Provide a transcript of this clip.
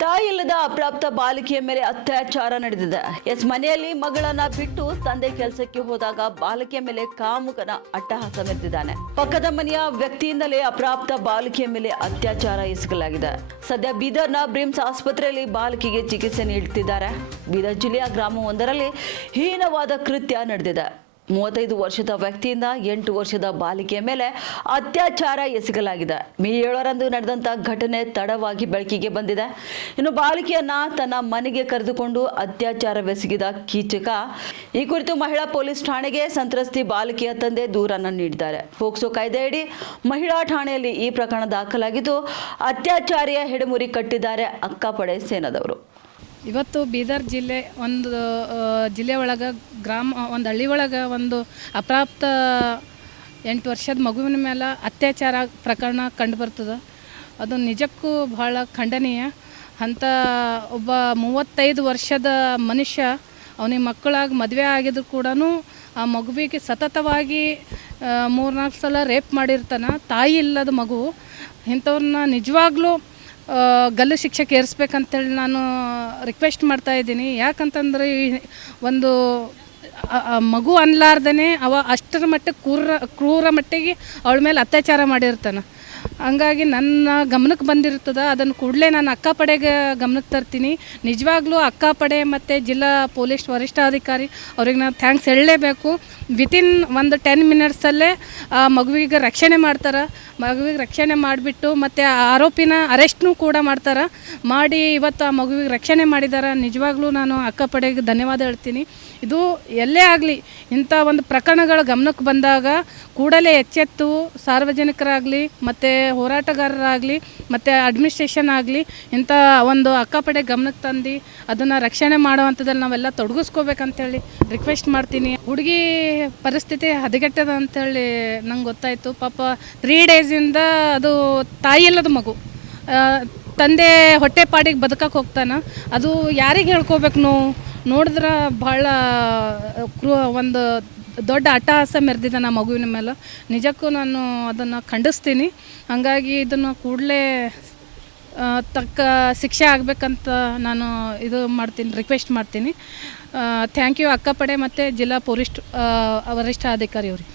ತಾಯಿ ಇಲ್ಲದ ಅಪ್ರಾಪ್ತ ಬಾಲಿಕೆಯ ಮೇಲೆ ಅತ್ಯಾಚಾರ ನಡೆದಿದೆ. ಮನೆಯಲ್ಲಿ ಮಗಳನ್ನ ಬಿಟ್ಟು ತಂದೆ ಕೆಲಸಕ್ಕೆ ಹೋದಾಗ ಬಾಲಕಿಯ ಮೇಲೆ ಕಾಮುಕನ ಅಟ್ಟಹಾಸ ಮೆರೆದಿದ್ದಾನೆ. ಪಕ್ಕದ ಮನೆಯ ವ್ಯಕ್ತಿಯಿಂದಲೇ ಅಪ್ರಾಪ್ತ ಬಾಲಕಿಯ ಮೇಲೆ ಅತ್ಯಾಚಾರ ಎಸಗಲಾಗಿದೆ. ಸದ್ಯ ಬೀದರ್ನ ಬ್ರಿಮ್ಸ್ ಆಸ್ಪತ್ರೆಯಲ್ಲಿ ಬಾಲಕಿಗೆ ಚಿಕಿತ್ಸೆ ನೀಡುತ್ತಿದ್ದಾರೆ. ಬೀದರ್ ಜಿಲ್ಲೆಯ ಗ್ರಾಮವೊಂದರಲ್ಲಿ ಹೀನವಾದ ಕೃತ್ಯ ನಡೆದಿದೆ. 35 ವರ್ಷದ ವ್ಯಕ್ತಿಯಿಂದ 8 ವರ್ಷದ ಬಾಲಿಕೆಯ ಮೇಲೆ ಅತ್ಯಾಚಾರ ಎಸಗಲಾಗಿದೆ. ಮೇ 7ರಂದು ನಡೆದಂತ ಘಟನೆ ತಡವಾಗಿ ಬೆಳಕಿಗೆ ಬಂದಿದೆ. ಇನ್ನು ಬಾಲಿಕೆಯನ್ನ ತನ್ನ ಮನೆಗೆ ಕರೆದುಕೊಂಡು ಅತ್ಯಾಚಾರವೆಸಗಿದ ಕೀಚಕ ಈ ಕುರಿತು ಮಹಿಳಾ ಪೊಲೀಸ್ ಠಾಣೆಗೆ ಸಂತ್ರಸ್ತಿ ಬಾಲಿಕೆಯ ತಂದೆ ದೂರನ್ನು ನೀಡಿದ್ದಾರೆ. ಪೋಕ್ಸೋ ಕಾಯ್ದೆಯಡಿ ಮಹಿಳಾ ಠಾಣೆಯಲ್ಲಿ ಈ ಪ್ರಕರಣ ದಾಖಲಾಗಿದ್ದು ಅತ್ಯಾಚಾರಿಯ ಹೆಡೆಮುರಿ ಕಟ್ಟಿದ್ದಾರೆ ಅಕ್ಕಪಡೆ ಸೇನಾದವರು. ಇವತ್ತು ಬೀದರ್ ಜಿಲ್ಲೆ ಒಂದು ಜಿಲ್ಲೆ ಒಳಗೆ ಒಂದು ಹಳ್ಳಿ ಒಳಗೆ ಒಂದು ಅಪ್ರಾಪ್ತ 8 ವರ್ಷದ ಮಗುವಿನ ಮೇಲೆ ಅತ್ಯಾಚಾರ ಪ್ರಕರಣ ಕಂಡುಬರ್ತದೆ. ಅದು ನಿಜಕ್ಕೂ ಭಾಳ ಖಂಡನೀಯ. ಅಂಥ ಒಬ್ಬ 35 ವರ್ಷದ ಮನುಷ್ಯ ಅವನಿಗೆ ಮಕ್ಕಳಾಗಿ ಮದುವೆ ಆಗಿದ್ರು ಕೂಡ ಆ ಮಗುವಿಗೆ ಸತತವಾಗಿ 3-4 ಸಲ ರೇಪ್ ಮಾಡಿರ್ತಾನೆ. ತಾಯಿ ಇಲ್ಲದ ಮಗು. ಇಂಥವ್ರನ್ನ ನಿಜವಾಗ್ಲೂ ಗಲ್ಲು ಶಿಕ್ಷೆಗೆ ಏರಿಸ್ಬೇಕಂತೇಳಿ ನಾನು ರಿಕ್ವೆಸ್ಟ್ ಮಾಡ್ತಾಯಿದ್ದೀನಿ. ಯಾಕಂತಂದರೆ ಒಂದು ಮಗು ಅನ್ಲಾರ್ದೇ ಅವ ಅಷ್ಟರ ಮಟ್ಟಿಗೆ ಕ್ರೂರ ಮಟ್ಟಿಗೆ ಅವಳ ಮೇಲೆ ಅತ್ಯಾಚಾರ ಮಾಡಿರ್ತಾನೆ. ಹಂಗಾಗಿ ನನ್ನ ಗಮನಕ್ಕೆ ಬಂದಿರ್ತದೆ. ಅದನ್ನು ಕೂಡಲೇ ನಾನು ಅಕ್ಕಪಡೆಗೆ ಗಮನಕ್ಕೆ ತರ್ತೀನಿ. ನಿಜವಾಗ್ಲೂ ಅಕ್ಕಪಡೆ ಮತ್ತು ಜಿಲ್ಲಾ ಪೊಲೀಸ್ ವರಿಷ್ಠಾಧಿಕಾರಿ ಅವ್ರಿಗೆ ನಾನು ಥ್ಯಾಂಕ್ಸ್ ಹೇಳಲೇಬೇಕು. ವಿತಿನ್ ಒಂದು 10 ಮಿನಿಟ್ಸಲ್ಲೇ ಆ ಮಗುವಿಗೆ ರಕ್ಷಣೆ ಮಾಡ್ತಾರೆ. ಮಗುವಿಗೆ ರಕ್ಷಣೆ ಮಾಡಿಬಿಟ್ಟು ಮತ್ತು ಆರೋಪಿನ ಅರೆಸ್ಟ್ನೂ ಕೂಡ ಮಾಡ್ತಾರೆ. ಮಾಡಿ ಇವತ್ತು ಆ ಮಗುವಿಗೆ ರಕ್ಷಣೆ ಮಾಡಿದ್ದಾರೆ. ನಿಜವಾಗ್ಲೂ ನಾನು ಅಕ್ಕಪಡೆಗೆ ಧನ್ಯವಾದ ಹೇಳ್ತೀನಿ. ಇದು ಎಲ್ಲೇ ಆಗಲಿ ಇಂಥ ಒಂದು ಪ್ರಕರಣಗಳ ಗಮನಕ್ಕೆ ಬಂದಾಗ ಕೂಡಲೇ ಎಚ್ಚೆತ್ತು ಸಾರ್ವಜನಿಕರಾಗಲಿ ಮತ್ತು ಹೋರಾಟಗಾರರಾಗಲಿ ಮತ್ತು ಅಡ್ಮಿನಿಸ್ಟ್ರೇಷನ್ ಆಗಲಿ ಇಂಥ ಒಂದು ಅಕ್ಕಪಡೆ ಗಮನಕ್ಕೆ ತಂದು ಅದನ್ನು ರಕ್ಷಣೆ ಮಾಡುವಂಥದ್ದಲ್ಲಿ ನಾವೆಲ್ಲ ತೊಡಗಿಸ್ಕೋಬೇಕಂತೇಳಿ ರಿಕ್ವೆಸ್ಟ್ ಮಾಡ್ತೀನಿ. ಹುಡುಗಿ ಪರಿಸ್ಥಿತಿ ಹದಗೆಟ್ಟದ ಅಂಥೇಳಿ ನಂಗೆ ಗೊತ್ತಾಯಿತು. ಪಾಪ 3 ಡೇಸಿಂದ ಅದು ತಾಯಿ ಇಲ್ಲದ ಮಗು, ತಂದೆ ಹೊಟ್ಟೆಪಾಡಿಗೆ ಬದುಕಕ್ಕೆ ಹೋಗ್ತಾನೆ. ಅದು ಯಾರಿಗೆ ಹೇಳ್ಕೋಬೇಕು ನಾವು ನೋಡಿದ್ರೆ ಭಾಳ ಒಂದು ದೊಡ್ಡ ಅಟ್ಟಹಾಸ ಮೆರೆದಿದ್ದಾನೆ ಆ ಮಗುವಿನ ಮೇಲೆ. ನಿಜಕ್ಕೂ ನಾನು ಅದನ್ನು ಖಂಡಿಸ್ತೀನಿ. ಹಾಗಾಗಿ ಇದನ್ನು ಕೂಡಲೇ ತಕ್ಕ ಶಿಕ್ಷೆ ಆಗಬೇಕಂತ ನಾನು ರಿಕ್ವೆಸ್ಟ್ ಮಾಡ್ತೀನಿ. ಥ್ಯಾಂಕ್ ಯು ಅಕ್ಕಪಡೆ ಮತ್ತು ಜಿಲ್ಲಾ ಪೊಲೀಸ್ ವರಿಷ್ಠಾಧಿಕಾರಿ ಅವ್ರಿಗೆ.